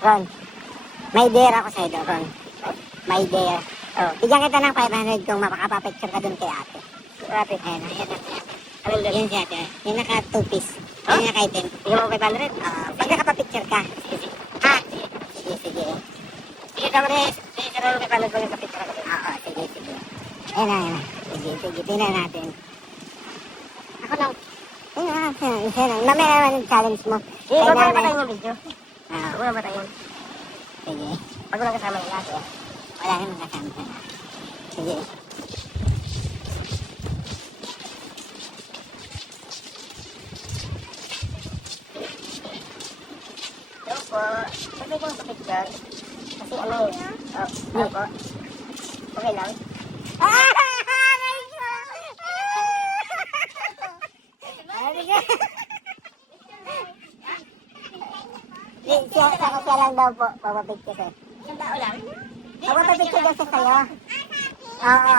Ron, may dare ako sa'yo doon, Ron. May dare. Oh. Bigyan kita ng 500 kung makakapapicture ka doon kay ate. Ate. Ayan, ayan. Ano yun? Yan si ate. Yung naka 2-piece. Yung naka item. Bigyan mo 500? Pag nakapapicture ka. Ha? Sige, sige. Sige, Kamres. Sige, Karol, 500 ko yung kapitra ko. Oo, sige, sige. Ayan na, ayan na. Sige, sige. Tingnan natin. Ako lang. Tingnan natin. Mamaya naman yung challenge mo. Sige, Kay huwag mo na nanay. patayin yung video. Ah, Huwag mo na patayin. sige. Pag walang kasama yung lahat eh. Wala naman kasama ka na. Sige. Hello po. Sabi ko sa picture. Kasi ano eh. Oh, hello po. Okay lang. Ah! Siya lang daw po, papapicture ko. Isang tao lang? Papapicture daw siya sa'yo. Oo.